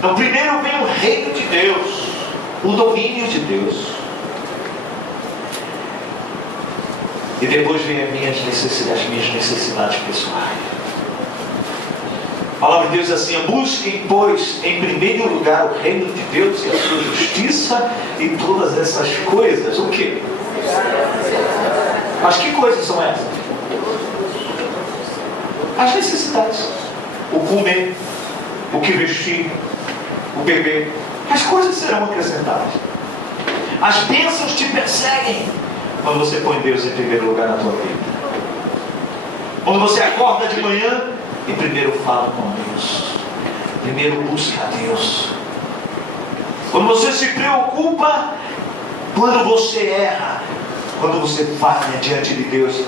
Então primeiro vem o reino de Deus, o domínio de Deus. E depois vem as minhas necessidades pessoais. A palavra de Deus diz assim: busquem, pois, em primeiro lugar o reino de Deus e a sua justiça, e todas essas coisas, o quê? Mas que coisas são essas? As necessidades. O comer, o que vestir, o beber. As coisas serão acrescentadas. As bênçãos te perseguem quando você põe Deus em primeiro lugar na tua vida. Quando você acorda de manhã e primeiro fala com Deus, primeiro busca a Deus. Quando você se preocupa, quando você erra, quando você falha diante de Deus,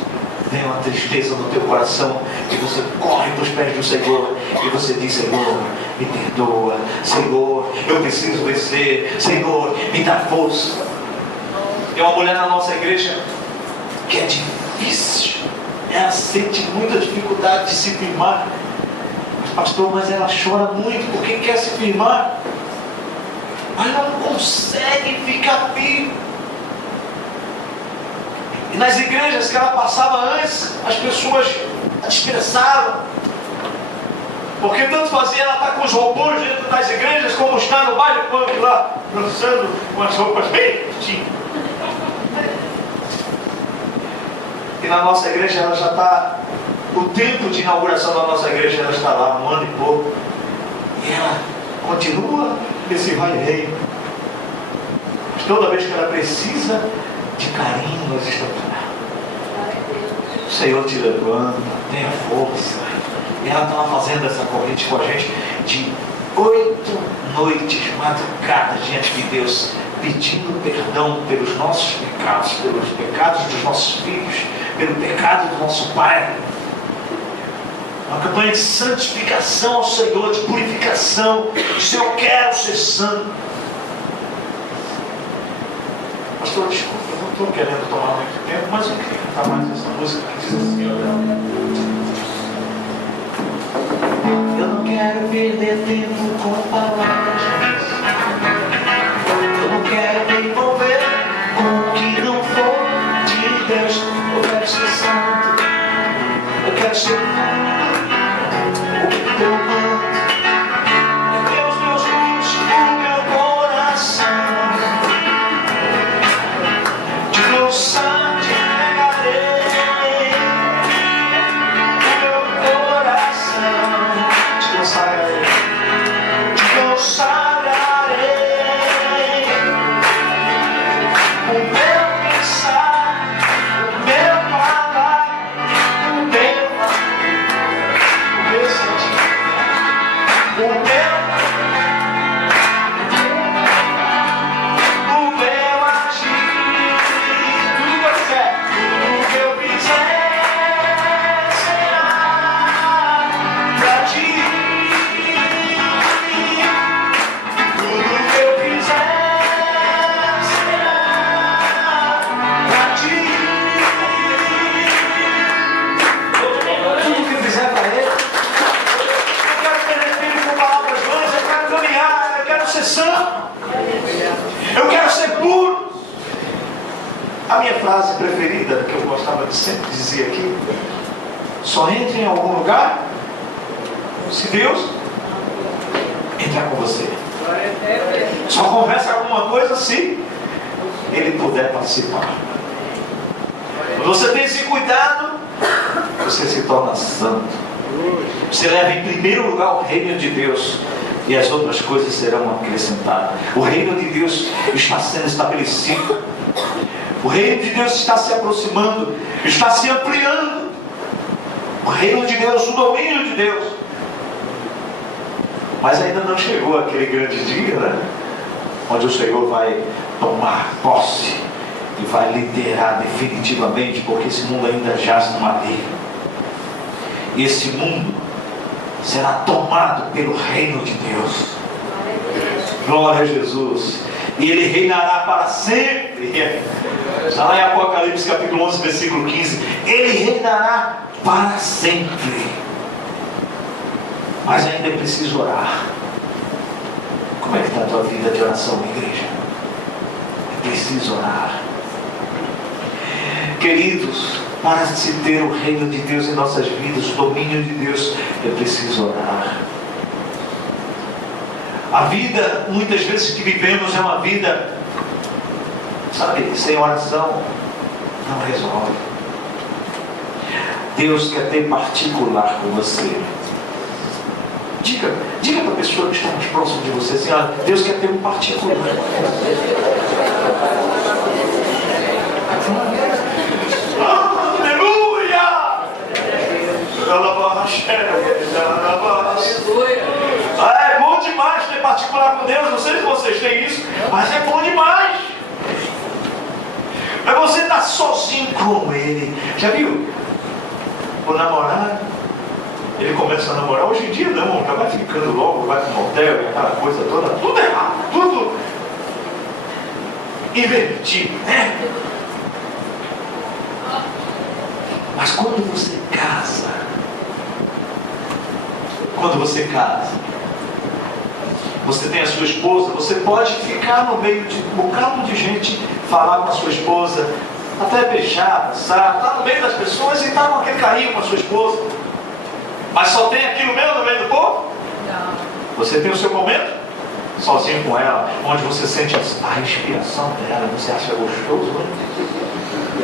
vem uma tristeza no teu coração, e você corre para os pés do Senhor, e você diz: Senhor, me perdoa, Senhor, eu preciso vencer, Senhor, me dá força. Tem uma mulher na nossa igreja que é difícil, ela sente muita dificuldade de se firmar. Pastor, mas ela chora muito porque quer se firmar, mas ela não consegue ficar firme. E nas igrejas que ela passava antes, as pessoas a dispersavam, porque tanto fazia ela estar com os robôs dentro das igrejas, como estar no baile punk lá, dançando com as roupas bem curtinhas. E na nossa igreja ela já está, o tempo de inauguração da nossa igreja, ela está lá 1 ano e pouco, e ela continua nesse vai e vem. Mas toda vez que ela precisa de carinho, nós estamos lá. O Senhor te levanta, tenha força. E ela estava fazendo essa corrente com a gente de 8 noites, madrugadas diante de Deus, pedindo perdão pelos nossos pecados, pelos pecados dos nossos filhos, pelo pecado do nosso pai. Uma campanha de santificação ao Senhor, de purificação. Se eu quero ser santo. Pastor, desculpa, eu não estou querendo tomar muito tempo, mas eu queria cantar mais essa música que diz assim: eu não quero perder tempo com palavras, eu não quero me envolver com o que não for de Deus. Eu quero ser santo, eu quero ser o que teu manto, é Deus, meus luz, o meu coração. Eu quero ser puro. A minha frase preferida, que eu gostava de sempre dizer aqui: só entre em algum lugar se Deus entrar com você. Só conversa alguma coisa se Ele puder participar. Quando você tem esse cuidado, você se torna santo. Você leva em primeiro lugar o reino de Deus, e as outras coisas serão acrescentadas. O reino de Deus está sendo estabelecido. O reino de Deus está se aproximando, está se ampliando. O reino de Deus, o domínio de Deus. Mas ainda não chegou aquele grande dia, né? Onde o Senhor vai tomar posse e vai liderar definitivamente, porque esse mundo ainda jaz no maligno. E esse mundo será tomado pelo reino de Deus. Glória a Jesus. E Ele reinará para sempre. Está lá em Apocalipse capítulo 11, versículo 15. Ele reinará para sempre. Mas ainda é preciso orar. na tua vida de oração, igreja. É preciso orar. Queridos, para se ter o reino de Deus em nossas vidas, o domínio de Deus, é preciso orar. A vida, muitas vezes que vivemos, é uma vida, sabe, sem oração, não resolve. Deus quer ter particular com você. Diga para a pessoa que está mais próxima de você assim, ah, Deus quer ter um particular. Aleluia! É bom demais ter particular com Deus. Não sei se vocês têm isso, mas é bom demais. É você estar sozinho com Ele. Já viu? O namorado, ele começa a namorar. Hoje em dia não, já vai ficando logo, vai para um motel, aquela coisa toda, tudo errado, tudo invertido, né? Mas quando você casa, você tem a sua esposa, você pode ficar no meio de um bocado de gente, falar com a sua esposa, até beijar, abraçar, estar no meio das pessoas e estar com aquele carinho com a sua esposa. Mas só tem aquilo mesmo no meio do povo? Não. Você tem o seu momento sozinho com ela, onde você sente a respiração dela, você acha gostoso, né?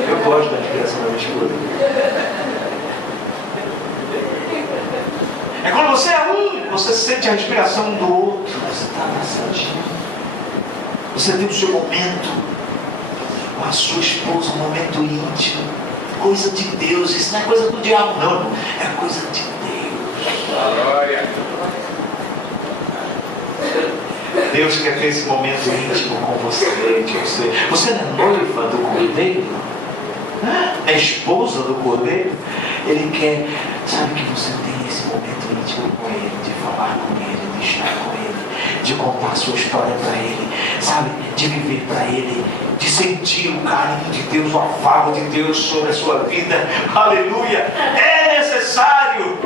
Eu gosto da respiração da minha esposa. É quando você é um, você sente a respiração do outro, você está abraçadinho. Você tem o seu momento com a sua esposa, um momento íntimo, coisa de Deus. Isso não é coisa do diabo, não, é coisa de Deus. Glória. Deus quer ter esse momento íntimo com você, de você. Você não é noiva do Cordeiro? É esposa do Cordeiro? Ele quer, sabe, que você tenha esse momento íntimo com Ele, de falar com Ele, de estar com Ele, de contar a sua história para Ele, sabe, de viver para Ele, de sentir o carinho de Deus, o afago de Deus sobre a sua vida. Aleluia! É necessário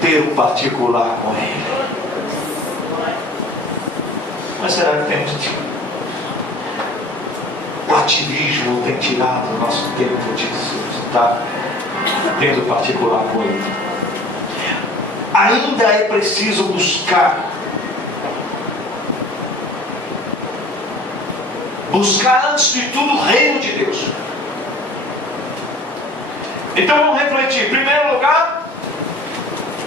ter um particular com Ele. Mas será que temos o ativismo tem tirado o nosso tempo disso, de estar tendo particular com Ele? Ainda é preciso buscar antes de tudo o reino de Deus. Então vamos refletir. Em primeiro lugar,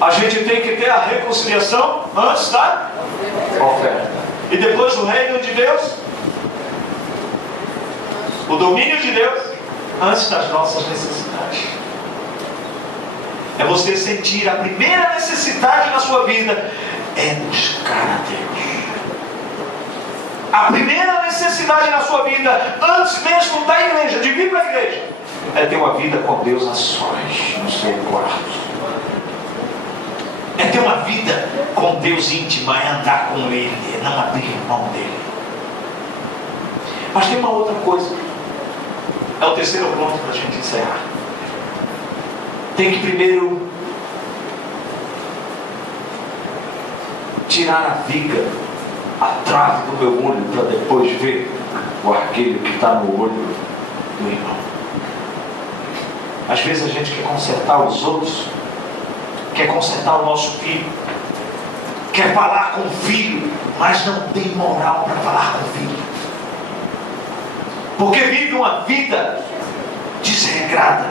a gente tem que ter a reconciliação antes da oferta. E depois o reino de Deus, o domínio de Deus, antes das nossas necessidades. É você sentir a primeira necessidade na sua vida, é buscar a Deus. A primeira necessidade na sua vida, antes mesmo da igreja, de vir para a igreja, é ter uma vida com Deus a sós, no seu quarto. É ter uma vida com Deus íntima, é andar com Ele, é não abrir mão dEle. Mas tem uma outra coisa. É o terceiro ponto para a gente encerrar. Tem que primeiro tirar a viga, a trave do meu olho, para depois ver o arqueiro que está no olho do irmão. Às vezes a gente quer consertar os outros, quer consertar o nosso filho, quer falar com o filho, mas não tem moral para falar com o filho, porque vive uma vida desregrada.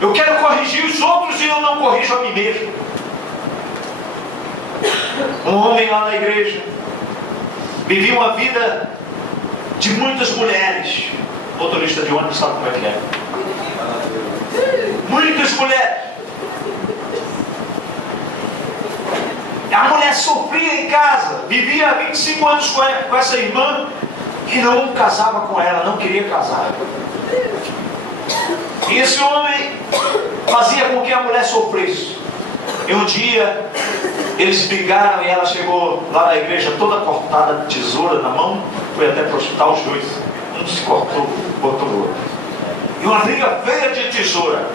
Eu quero corrigir os outros e eu não corrijo a mim mesmo. Um homem lá na igreja vivia uma vida de muitas mulheres. Motorista de ônibus sabe como é que é. Muitas mulheres. A mulher sofria em casa, vivia há 25 anos com essa irmã e não casava com ela, não queria casar. E esse homem fazia com que a mulher sofresse. E um dia eles brigaram e ela chegou lá na igreja toda cortada de tesoura na mão, foi até para o hospital os dois. Um se cortou, botou o outro. E uma briga feia de tesoura.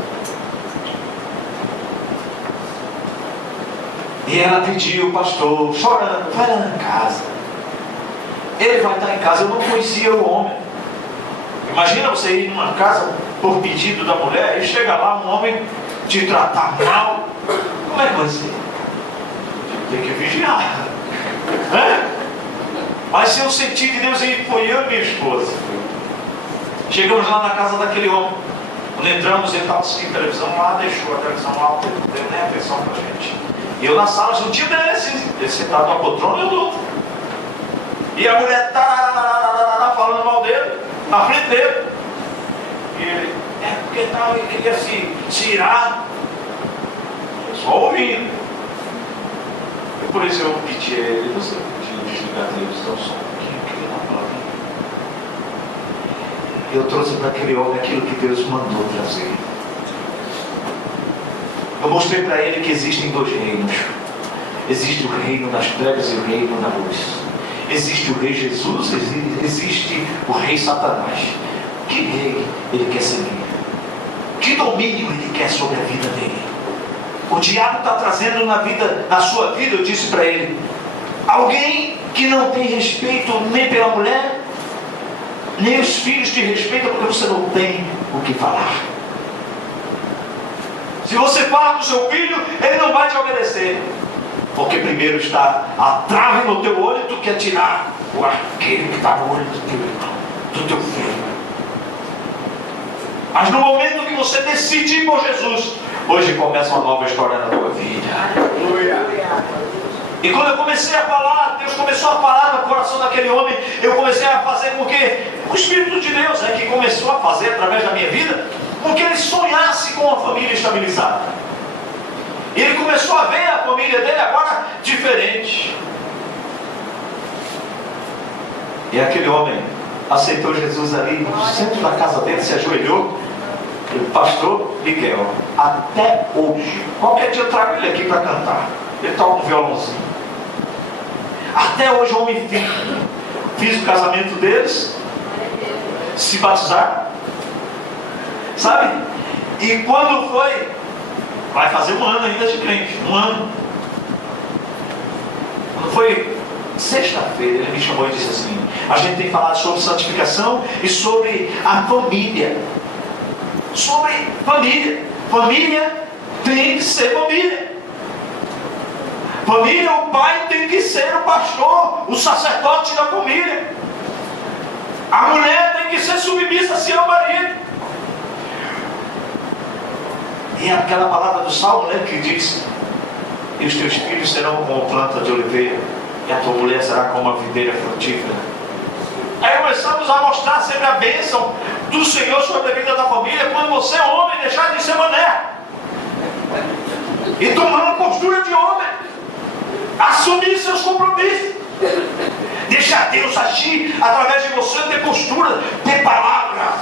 E ela pediu, pastor, chorando, vai lá na casa. Ele vai estar em casa. Eu não conhecia o homem. Imagina você ir numa casa por pedido da mulher e chega lá um homem te tratar mal. Como é que vai ser? Tem que vigiar. Mas se eu senti de Deus, foi eu e minha esposa. Chegamos lá na casa daquele homem. Quando entramos, ele estava assistindo televisão lá, deixou a televisão alta, não deu nem atenção pra gente. E eu na sala juntinho dele sentado numa poltrona e eu do outro. E a mulher falando mal dele, na frente dele. E ele, porque tal, ele queria se irar. Eu só ouvindo. E por isso eu pedi a ele, você podia desligar a televisão só um pouquinho, que ele não fala. Eu trouxe para aquele homem aquilo que Deus mandou trazer. Eu mostrei para ele que existem dois reinos. Existe o reino das trevas e o reino da luz. Existe o rei Jesus, existe o rei Satanás. Que rei ele quer seguir? Que domínio ele quer sobre a vida dele? O diabo está trazendo na sua vida, eu disse para ele, alguém que não tem respeito nem pela mulher, nem os filhos te respeitam porque você não tem o que falar. Se você fala com o seu filho, ele não vai te obedecer. Porque primeiro está a trave no teu olho e tu quer tirar o arqueiro que está no olho do teu irmão, do teu filho. Mas no momento que você decidir por Jesus, hoje começa uma nova história na tua vida. E quando eu comecei a falar, Deus começou a falar no coração daquele homem, eu comecei a fazer com que o Espírito de Deus que começou a fazer através da minha vida, com que ele sonhasse com uma família estabilizada. E ele começou a ver a família dele agora diferente. E aquele homem aceitou Jesus ali no centro da casa dele, se ajoelhou. E o pastor Miguel, até hoje, qualquer dia eu trago ele aqui para cantar. Ele toca um violãozinho. Até hoje o homem fiz o casamento deles, se batizaram, sabe? E quando foi, vai fazer um ano ainda de crente, um ano. Quando foi sexta-feira, ele me chamou e disse assim, a gente tem falado sobre santificação e sobre a família. Sobre família. Família tem que ser família. Família, o pai tem que ser o pastor, o sacerdote da família. A mulher tem que ser submissa assim ao marido. E aquela palavra do Salmo, que diz, e os teus filhos serão como planta de oliveira, e a tua mulher será como uma videira frutífera. Aí começamos a mostrar sempre a bênção do Senhor sobre a vida da família, quando você é homem, deixar de ser mulher. E tomar uma postura de homem. Assumir seus compromissos. Deixar Deus agir através de você, ter postura, ter palavras.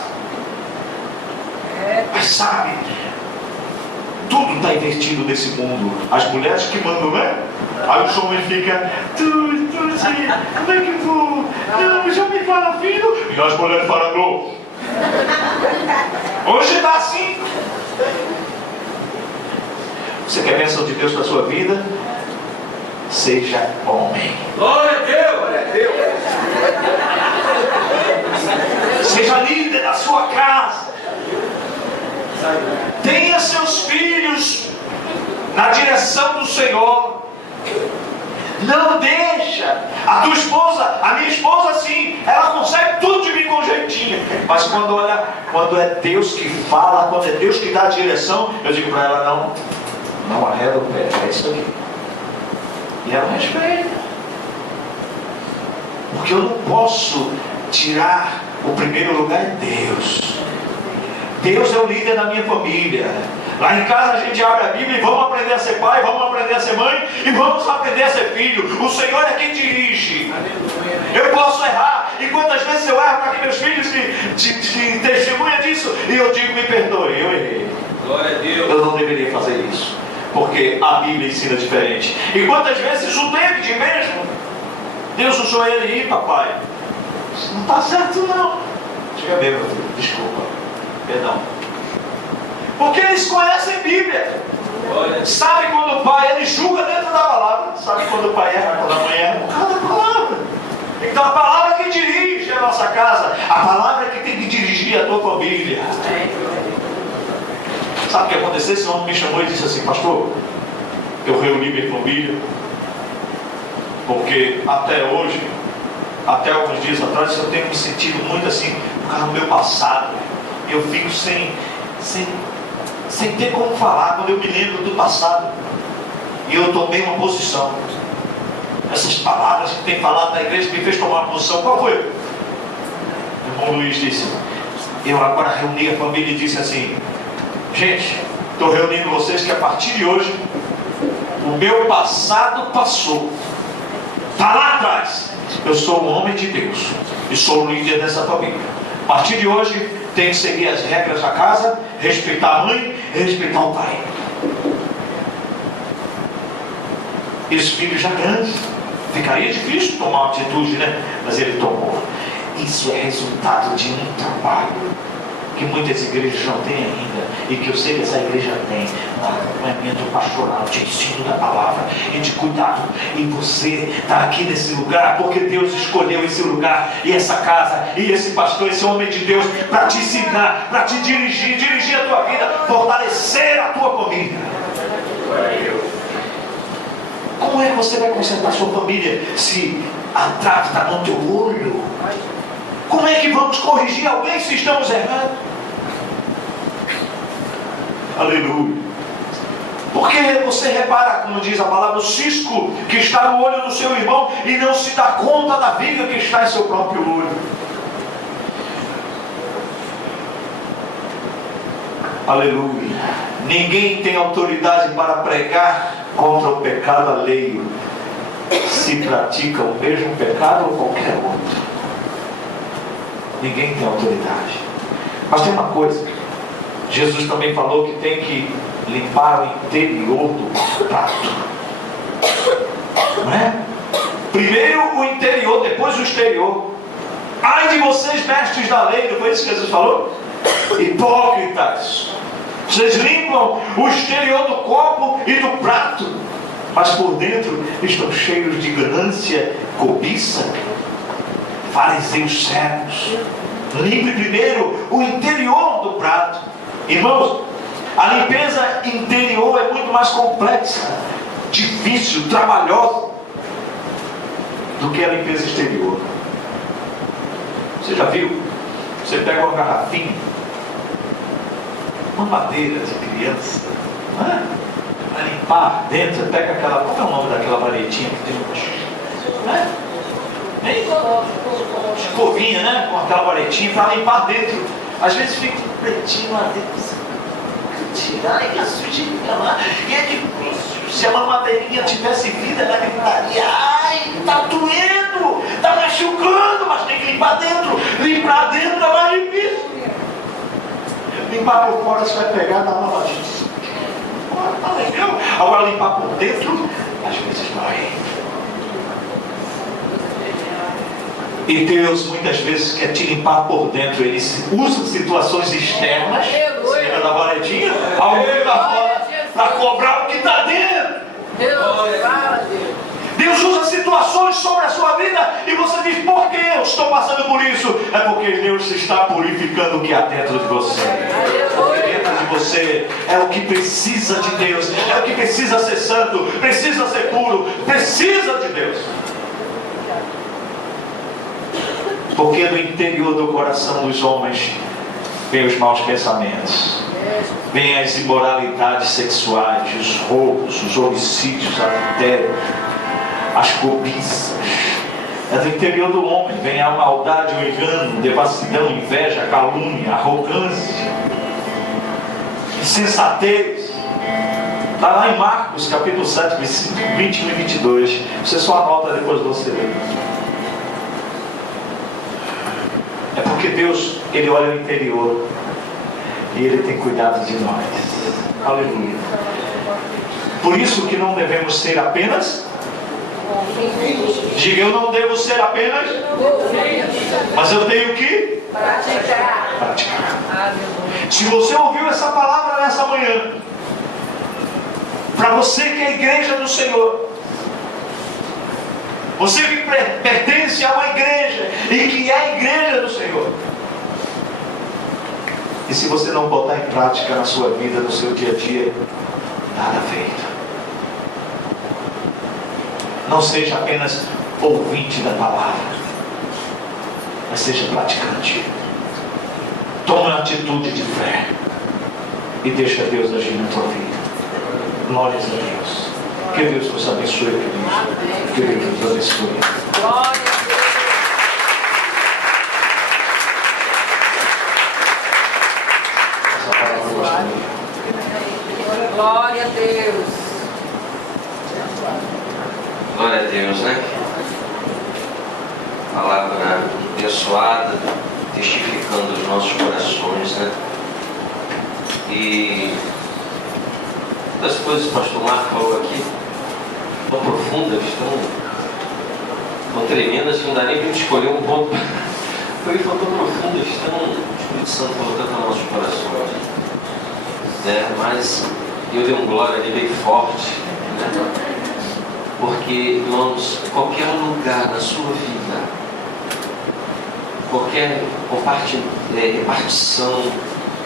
Mas sabe, tudo está invertido nesse mundo. As mulheres que mandam, né? Aí os homens ficam, tu, assim, como é que eu vou? Não, já me fala, filho. E as mulheres falam, não. Hoje está assim. Você quer a bênção de Deus para a sua vida? Seja homem. Glória a Deus! Glória a Deus! Seja líder da sua casa. Tenha seus filhos na direção do Senhor. Não deixa. A tua esposa, a minha esposa sim, ela consegue tudo de mim com jeitinho. Mas quando é Deus que fala, quando é Deus que dá a direção, eu digo para ela, não arreda o pé, é isso aqui. E ela respeita. Porque eu não posso tirar o primeiro lugar é Deus. Deus é o líder da minha família. Lá em casa a gente abre a Bíblia e vamos aprender a ser pai, vamos aprender a ser mãe e vamos aprender a ser filho. O Senhor é quem dirige. Eu posso errar. E quantas vezes eu erro para que meus filhos te testemunhem disso? E eu digo, me perdoe, eu errei. Glória a Deus. Eu não deveria fazer isso. Porque a Bíblia ensina diferente. E quantas vezes o David mesmo, Deus usou ele, papai, isso não está certo não. Diga bem, meu filho, desculpa, perdão. Porque eles conhecem a Bíblia. Sabe quando o pai ele julga dentro da palavra. Sabe quando o pai erra, quando a mãe erra? Por causa da palavra. Então a palavra que dirige a nossa casa, a palavra que tem que dirigir a tua família. Sabe o que aconteceu? Esse homem me chamou e disse assim: pastor, eu reuni minha família, porque até hoje, até alguns dias atrás, eu tenho me sentido muito assim, por causa do meu passado. Eu fico sem ter como falar quando eu me lembro do passado. E eu tomei uma posição. Essas palavras que tem falado na igreja me fez tomar uma posição. Qual foi? O irmão Luiz disse: eu agora reuni a família e disse assim: gente, estou reunindo vocês que a partir de hoje o meu passado passou. Está lá atrás. Eu sou um homem de Deus e sou o líder dessa família. A partir de hoje tem que seguir as regras da casa, respeitar a mãe e respeitar o pai. E os filhos já grandes, ficaria difícil tomar uma atitude, né? Mas ele tomou. Isso é resultado de um trabalho que muitas igrejas não têm ainda, e que eu sei que essa igreja tem, um acompanhamento pastoral de ensino da palavra e de cuidado. E você está aqui nesse lugar porque Deus escolheu esse lugar e essa casa e esse pastor, esse homem de Deus, para te ensinar, para te dirigir a tua vida, fortalecer a tua família. Como é que você vai consertar a sua família se a trave está no teu olho? Como é que vamos corrigir alguém se estamos errando? Aleluia. Porque você repara, como diz a palavra, o cisco que está no olho do seu irmão e não se dá conta da viga que está em seu próprio olho. Aleluia. Ninguém tem autoridade para pregar contra o pecado alheio se pratica o mesmo pecado ou qualquer outro. Ninguém tem autoridade. Mas tem uma coisa: Jesus também falou que tem que limpar o interior do prato, não é? Primeiro o interior, depois o exterior. Ai de vocês, mestres da lei, não foi isso que Jesus falou? Hipócritas, vocês limpam o exterior do copo e do prato, mas por dentro estão cheios de ganância, cobiça. Fariseus cegos. Limpe primeiro o interior do prato. Irmãos, a limpeza interior é muito mais complexa, difícil, trabalhosa do que a limpeza exterior. Você já viu? Você pega uma garrafinha, uma madeira de criança, para limpar dentro, você pega aquela, qual é o nome daquela varetinha que tem uma, escovinha, né? Com aquela varetinha para limpar dentro. Às vezes fica um pretinho lá dentro, tirar e a sujeirinha lá. E é difícil. Se a mamadeirinha tivesse vida, ela gritaria: ai, tá doendo, tá machucando, mas tem que limpar dentro. Limpar dentro é mais difícil. Limpar por fora você vai pegar na lavadinha. Tá legal. Agora limpar por dentro, às vezes dói. E Deus muitas vezes quer te limpar por dentro. Ele usa situações externas, lembra da varetinha, alguém lá fora, para cobrar o que está dentro. Deus usa situações sobre a sua vida e você diz: por que eu estou passando por isso? É porque Deus está purificando o que há dentro de você. O que dentro de você é o que precisa de Deus, é o que precisa ser santo, precisa ser puro, precisa de Deus. Porque do interior do coração dos homens vem os maus pensamentos, vem as imoralidades sexuais, os roubos, os homicídios, o adultério, as cobiças. É do interior do homem vem a maldade, o engano, devassidão, inveja, calúnia, arrogância, insensatez. Está lá em Marcos capítulo 7, 21 e 22. Você só anota depois de você ler. É porque Deus, Ele olha o interior e Ele tem cuidado de nós. Aleluia. Por isso que não devemos ser apenas, diga: eu não devo ser apenas, mas eu tenho que praticar. Se você ouviu essa palavra nessa manhã, para você que é a igreja do Senhor, Você que pertence a uma igreja e que é a igreja do Senhor. E se você não botar em prática na sua vida, no seu dia a dia, nada feito. Não seja apenas ouvinte da palavra, mas seja praticante. Tome uma atitude de fé e deixa Deus agir na tua vida. Glórias a Deus. Que Deus nos abençoe, queridos. Que Deus nos abençoe. Glória a Deus. Essa palavra eu gosto muito. Glória a Deus. Glória a Deus, né? Palavra abençoada, testificando os nossos corações, né? E das coisas que o pastor Marco falou aqui, tão profundas, tão tremendas, que não dá nem para a gente escolher um ponto. Ele falou tão profundas, o Espírito Santo falou tanto aos nossos corações. Mas eu dei um glória ali bem forte, né? Porque, irmãos, qualquer lugar na sua vida, qualquer repartição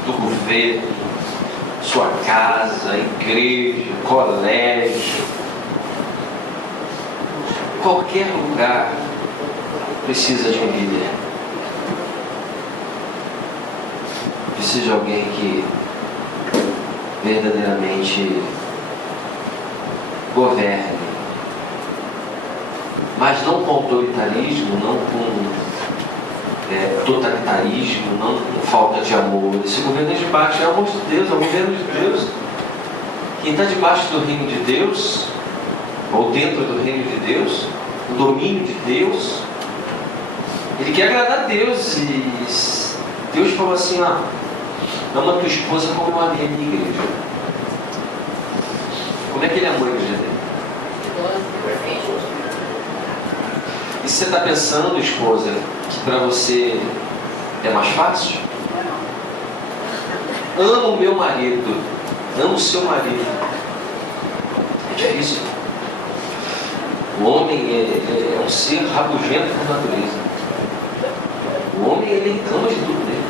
do governo, sua casa, igreja, colégio, qualquer lugar precisa de um líder. Precisa de alguém que verdadeiramente governe, mas não com autoritarismo, não com totalitarismo, não com falta de amor. Esse governo é debaixo, é o amor de Deus, é o governo de Deus. Quem está debaixo do reino de Deus, ou dentro do reino de Deus, o domínio de Deus, ele quer agradar a Deus. E Deus falou assim: ama tua esposa como eu amei a minha igreja. Como é que ele amou a igreja dele? E você está pensando, esposa, que para você é mais fácil? Amo o meu marido, amo o seu marido. É difícil. O homem é um ser rabugento por natureza. O homem, ele reclama de tudo dele.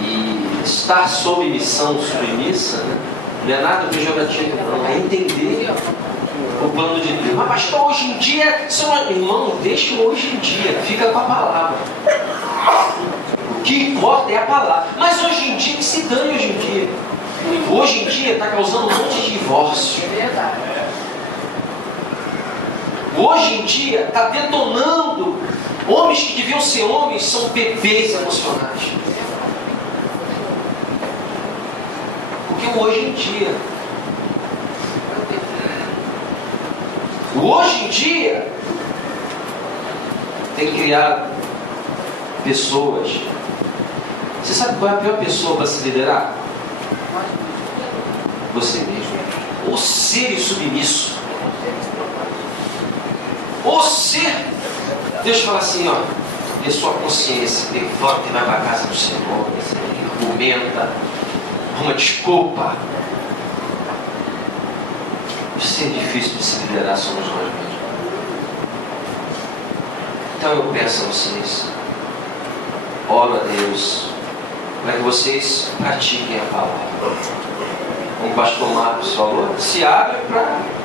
E estar sob missão, submissa, né? Não é nada pejorativo, não. É entender o plano de Deus. Mas pastor, hoje em dia, irmão, deixa o hoje em dia, fica com a palavra. O que importa é a palavra. Mas hoje em dia, que se dane hoje em dia. Hoje em dia está causando um monte de divórcio. É verdade. Hoje em dia está detonando. Homens que deviam ser homens são bebês emocionais. Porque hoje em dia, tem criado pessoas. Você sabe qual é a pior pessoa para se liderar? Você mesmo. O ser submisso. O ser. Deus fala assim, de sua consciência, levanta e vai para a casa do Senhor, argumenta, uma desculpa. O ser difícil de se liderar somos nós mesmos. Então eu peço a vocês, oro a Deus, para que vocês pratiquem a palavra. Como o pastor Marcos falou, se abre para,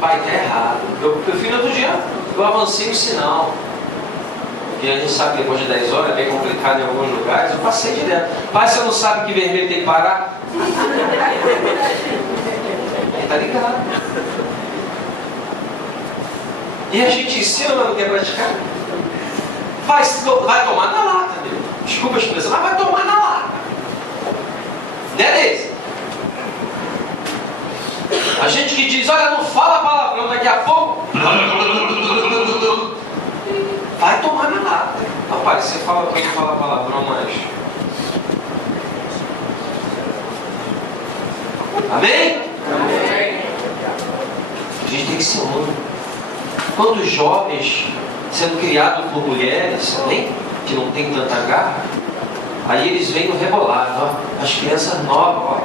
Pai, está errado. Eu fui no outro dia, eu avancei o sinal. E a gente sabe que depois de 10 horas é bem complicado em alguns lugares, eu passei direto. Pai, você não sabe que vermelho tem que parar? Ele está ligado. E a gente ensina, mas não quer praticar. Vai tomar na lata, meu. Desculpa a expressão, mas vai tomar na lata. Né, Deise? A gente que diz, olha, não fala palavrão, daqui a pouco vai tomar na lata. Rapaz, você fala para não falar palavrão, mas... Amém? Amém? A gente tem que ser homem. Quantos jovens sendo criados por mulheres, que não tem tanta garra, aí eles vêm no rebolado, as crianças novas,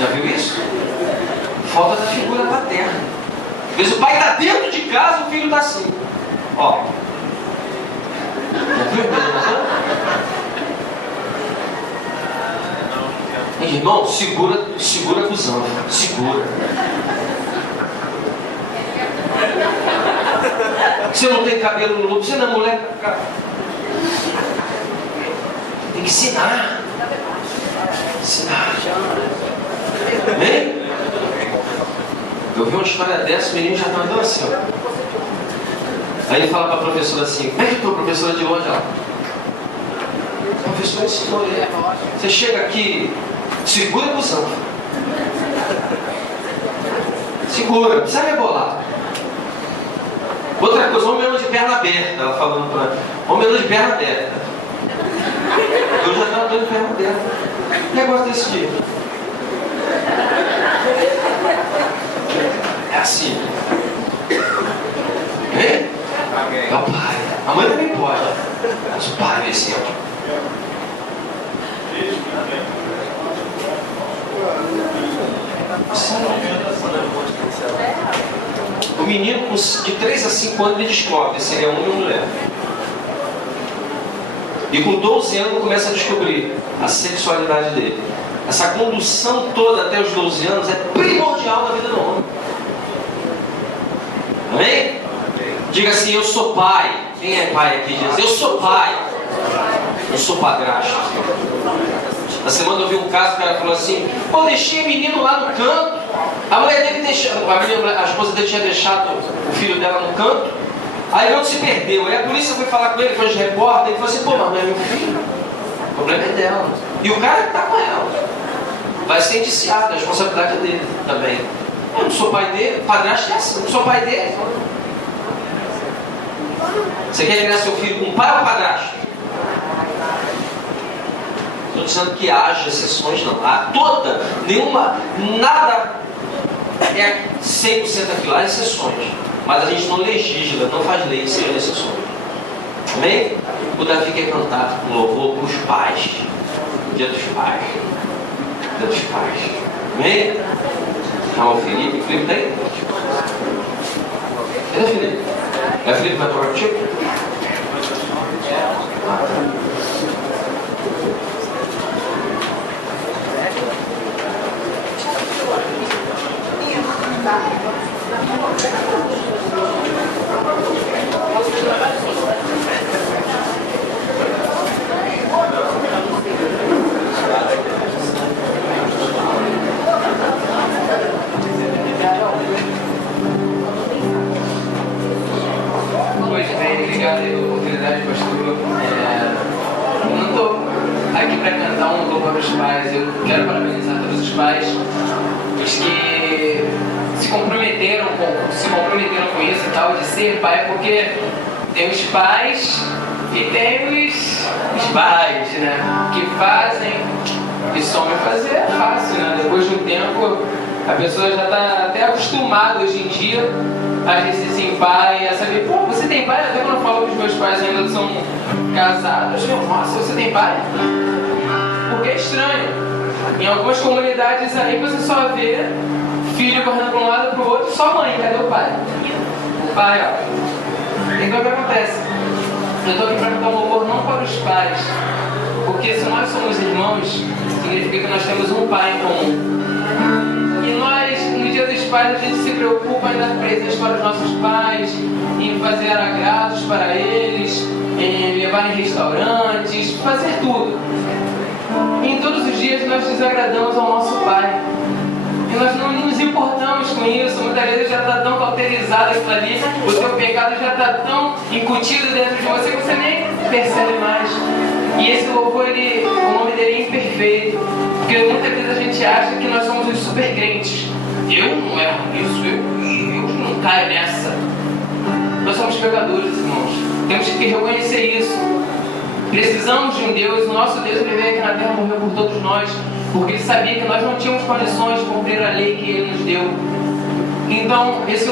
Já viu isso? Às vezes o pai está dentro de casa, o filho está assim. Ó. Já viu? Irmão, segura a cuzão. Segura. Você não tem cabelo no lobo, você não é mulher. Tem que ensinar. Ensinar. Amém? Eu vi uma história dessa, o menino já estava andando assim, ó. Aí ele fala para a professora assim, como é que a professora de longe, ela? A professora ensinou ele. Você chega aqui, segura a cuzão. Segura, não precisa rebolar. Outra coisa, homem anda de perna aberta, ela falando para ela. Homem anda de perna aberta. Eu já estava andando de perna aberta. Que negócio desse dia? É assim. É? É o pai. A mãe também pode. Mas o pai é esse aqui. O menino de 3 a 5 anos ele descobre se ele é homem ou mulher. E com 12 anos começa a descobrir a sexualidade dele. Essa condução toda até os 12 anos é primordial na vida do homem. Amém? Diga assim, eu sou pai. Quem é pai aqui diz, eu sou pai. Eu sou padrasto. Na semana eu vi um caso, o cara falou assim, pô, deixei o menino lá no canto. A mulher dele deixou, a esposa dele tinha deixado o filho dela no canto. Aí o outro se perdeu. Aí a polícia foi falar com ele, foi de repórter. Ele falou assim, pô, mas não é meu filho. O problema é dela. E o cara está com ela. Vai ser indiciado, a responsabilidade é dele também. Eu não sou pai dele, padrasto é assim, eu não sou pai dele. Você quer criar seu filho com pai ou padrasto? Estou dizendo que haja exceções, não. Há toda, nenhuma, nada é 100% aquilo. Há exceções. Mas a gente não legisla, não faz lei sem exceções. Amém? O Davi quer cantar com louvor para os pais. Dia dos pais. Dia dos pais. Amém? Chama o Felipe. O Felipe tem? Cadê o Felipe? É o Felipe que vai tocar contigo? Ah, tá. Pois bem, obrigado pela oportunidade, pastor. Eu não estou aqui para cantar um louvor para os pais. Eu quero parabenizar todos os pais, os que se comprometeram com isso e tal, de ser pai, porque tem os pais e tem os pais, né? Que fazem, que somem fazer é fácil, né? Depois de um tempo, a pessoa já está até acostumada hoje em dia a dizer assim, pai, a saber, pô, você tem pai? Até quando eu falo que os meus pais ainda são casados, eu, nossa, você tem pai? Porque é estranho. Em algumas comunidades aí você só vê filho correndo para um lado e para o outro, só mãe, cadê o pai? O pai, ó. Então o que acontece? Eu estou aqui para cantar um louvor não para os pais, porque se nós somos irmãos, significa que nós temos um pai em comum. E nós, no dia dos pais, a gente se preocupa em dar presentes para os nossos pais, em fazer agrados para eles, em levar em restaurantes, fazer tudo. E em todos os dias nós desagradamos ao nosso pai. E nós não nos importamos com isso. Muitas vezes já está tão cauterizado aquilo ali, o teu pecado já está tão incutido dentro de você que você nem percebe mais. E esse louvor, o nome dele é imperfeito. Porque muitas vezes a gente acha que nós somos os super crentes. Eu não erro nisso, eu não caio nessa. Nós somos pecadores, irmãos. Temos que reconhecer isso. Precisamos de um Deus. O nosso Deus, ele veio aqui na terra, morreu por todos nós, porque ele sabia que nós não tínhamos condições de cumprir a lei que ele nos deu. Então, esse